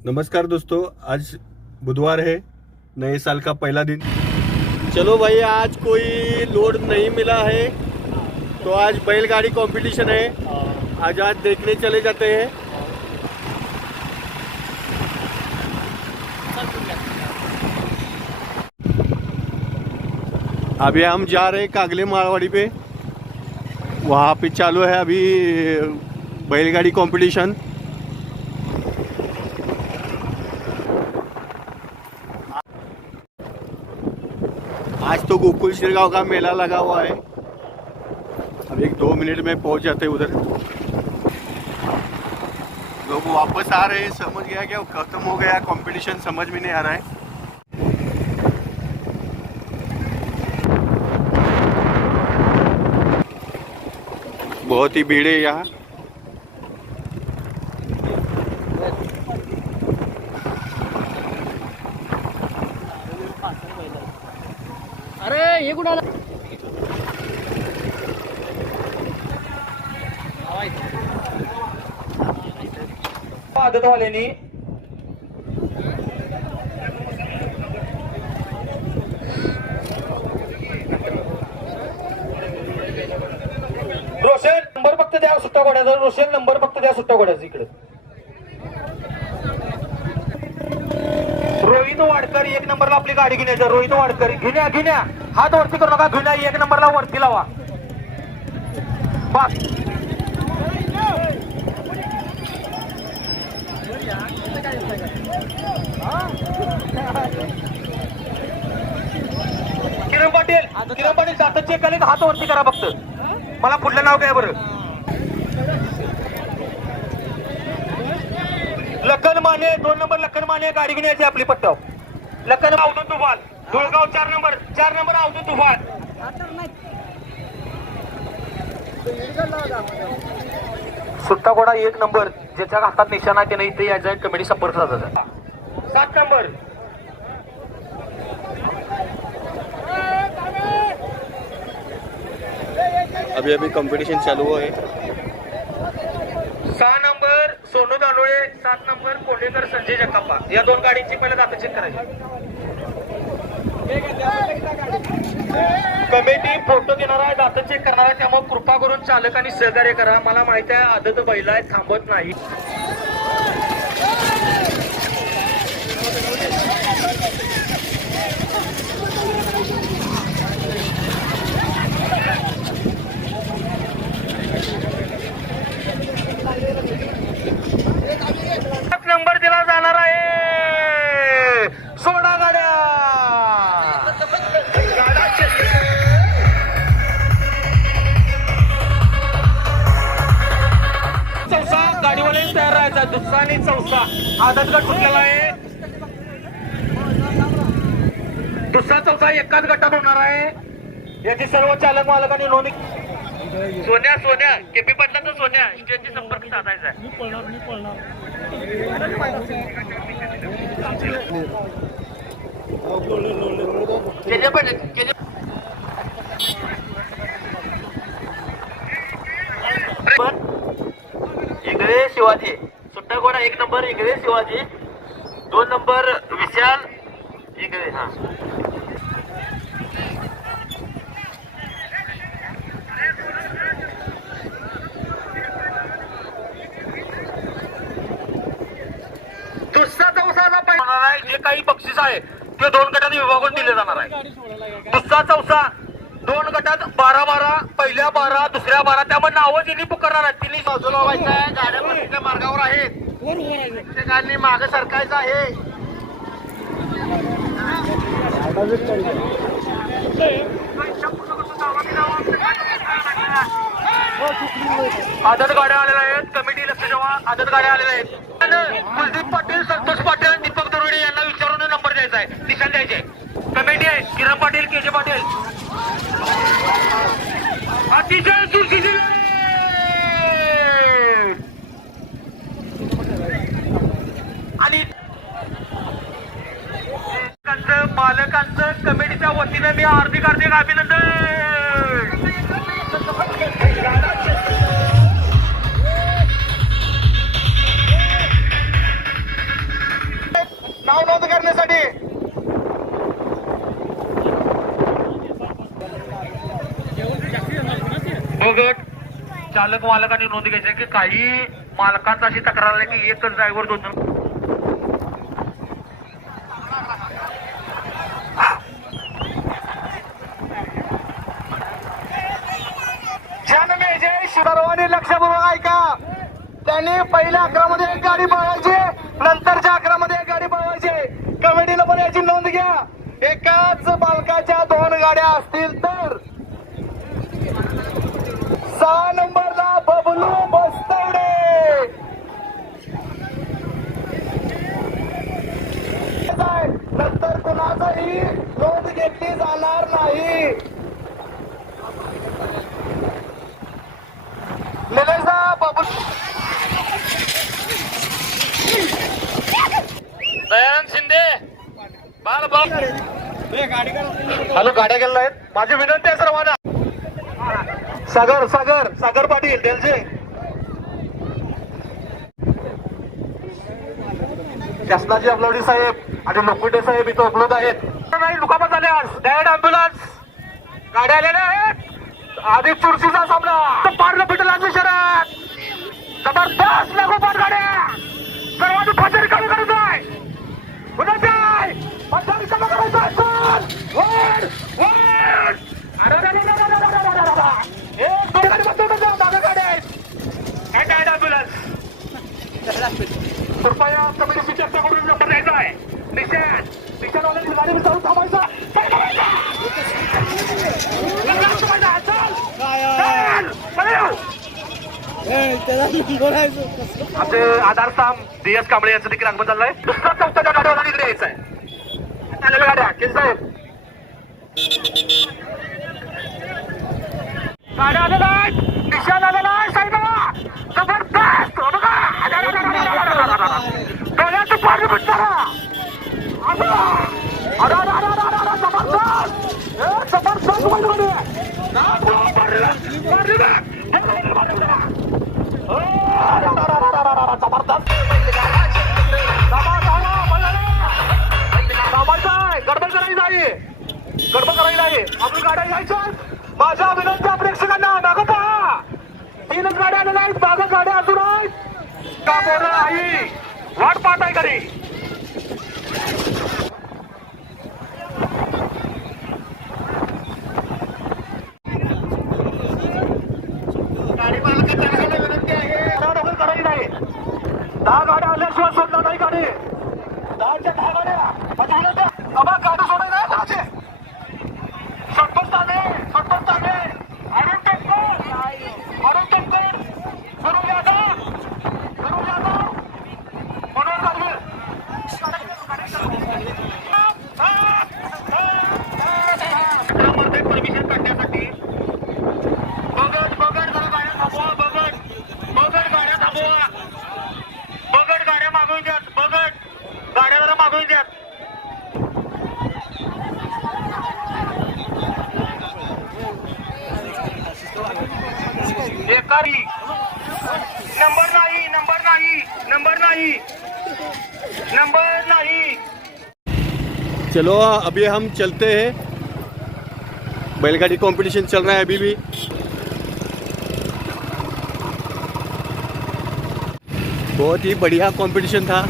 नमस्कार दोस्तों, आज बुधवार है, नए साल का पहला दिन। चलो भाई, आज कोई लोड नहीं मिला है तो आज बैलगाड़ी कंपटीशन है। आज देखने चले जाते हैं। अभी हम जा रहे हैं कागले मारवाड़ी पे, वहाँ पे चालू है अभी बैलगाड़ी कंपटीशन। आज तो गोकुल शिरगांव का मेला लगा हुआ है। अब 1-2 मिनट में पहुंच जाते हैं उधर। लोग वापस आ रहे हैं, समझ गया क्या खत्म हो गया कंपटीशन, समझ में नहीं आ रहा है। बहुत ही भीड़ है यहाँ। अरे ये कुणाला आदतवाल्यानी रोशन नंबर फक्त द्या सुट्टा घोड्याचा, रोशन नंबर फक्त द्या सुट्टा घोड्याचा इकडे। रोहित वाडकर 1 नंबरला आपली गाडी घेण्याच्या। रोहित वाडकर घेण्या हात वरती करू नका, घेण्या 1 नंबरला वरती लावा बस। किरण पाटील जात चेक आले हात वरती करा फक्त। मला पुढलं नाव काय बरं? लखन माने 2 नंबर लखन माने गाडी घेण्याची आपली पट्टाव। लखन अवधूत तुफान धुळगाव 4 नंबर अवधूत तुफान। सुट्टा घोडा 1 नंबर ज्याच्या हातात निशाणा आहे त्याने इथे यायचं, कमिटी संपर्क साधायचा। 7 नंबर अभी कंपटीशन चालू है। 6 नंबर सोनू दानोळे, 7 नंबर कोंडेकर संजय जकाप्पा। या 2 गाडींची पहिला दात चेक करायची। कमिटी फोटो देणार आहे, दात चेक करणार आहे, त्यामुळे कृपा करून चालकांनी सहकार्य करा। मला माहिती आहे आदत बैल आहे, थांबत नाही। नंबर दिला जाणार आहे, सोडा गाड्या। चौसा गाडीवाले तयार राहायचा। दुसरा आणि चौसा आदत गट सुटलेला आहे। दुसरा चौसा एकाच गटात होणार आहे। याची सर्व चालक मालकांनी नोंद। सोन्या केपी पाटलाचा सोन्या स्टेजशी संपर्क साधायचा आहे। इंगळे शिवाजी सुट्टा घोडा 1 नंबर इंगळे शिवाजी, 2 नंबर विशाल इंगळे। हा दुसरा चौसाला पाहिजे। जे काही बक्षीस आहे ते 2 गटांनी विभागून दिले जाणार आहे। दुसरा चौसा 2 गटात 12-12, पहिल्या 12 दुसऱ्या 12, त्यामुळे नावं त्यांनी पुकारणार आहेत। तिन्ही बाजूला व्हायचं आहे, गाड्या प्रत्येक मार्गावर आहेत, प्रत्येकांनी मागे सरकायचं आहे। आदत गाड्या आलेल्या आहेत, कमिटी लक्ष ठेवा। आदत गाड्या आलेल्या आहेत। कुलदीप पाटील, संतोष पाटील, दीपक दरोडे यांना विचारून नंबर द्यायचा आहे, निशाण द्यायचे आहे। कमिटी आहे किरण पाटील, केजे पाटील। अतिशय चुरशीची आणि मालकांचं कमिटीच्या वतीने मी हार्दिक अभिनंदन। मालकांनी नोंद घ्यायची की काही मालकांचा अशी तक्रार आली की एकच ड्रायव्हर दोन सर्वांनी लक्षपूर्वक ऐका. त्यांनी पहिल्या 11 मध्ये एक गाडी पळवायची, नंतरच्या 11 मध्ये एक गाडी पळवायची. कमिटीला पण याची नोंद घ्या. एकाच बालकाच्या 2 गाड्या असतील तर 6 नंबरला बबलू बस्तवडे, नंतर कुणाचाही नोंद घेतली जाणार नाही. दयानंद शिंदे हॅलो, गाड्या गेल्या आहेत. माझी विनंती आहे सर्वांना. सागर पाटील डेलचे शासनाची अपलोडी साहेब आणि लोकुटे साहेब इथं उपलब्ध आहेत. नाही दुखापत झाले. आज डायरेक्ट अँब्युलन्स गाड्या आलेल्या आहेत. आधी चुरशीचा सामना पारलं पिटलांची शरद जबरदस्त लागोपाठ गाड्या सर्वांनी फजेरी कमी करत आहे. फजेरी कमी करायचं आहे. एक दोन गाडी बसवतो मागे गाड्या आहेत. डायरेक्ट अँब्युलन्स कृपया कमिटी चर्चा करून नंबर द्यायचा आहे. निशाणवाल्याची गाडी चालू थांबायचं. आमचे आधारस्तंभ DS कांबळे यांचं देखील आगमन झालंय. दुसरा चौथ्याच्या गाडीवर इकडे यायचं आहे. आलेल्या गाड्या केल साहेब गाड्या आलेल्या आहेत. निशाण आलेला आहे. साईडला जबरदस्त डोळ्याचं पाणी भेटताना गडबड करायची नाही. आपली गाड्या यायच्या. माझ्या विनंती प्रेक्षकांना मागं पहा. 3च गाड्या आलेल्या आहेत. मागं गाड्या अजून आहेत का बोला आई वाट पाहत आहे घरी. गाडी मालकांना विनंती आहे. करायची नाही. 10 गाड्या आल्याशिवाय सोडणार नाही गाडी. 10च्या 10 गाड्या बाबा गाडी सोडायला नाही. 10चे सटपट तांबे अरुण टेक्कर सुरू यादव मनोहर गाडगे परमिशन काढण्यासाठी बगड जरा गाड्या थांबवा. बगड गाड्या थांबवा. बगड गाड्या मागवून द्यात. बगड गाड्या जरा मागवून द्यात. एकारी नंबर नाही. चलो अभी हम चलते हैं. बैलगाड़ी कंपटीशन चल रहा है अभी भी. बहुत ही बढ़िया कंपटीशन था.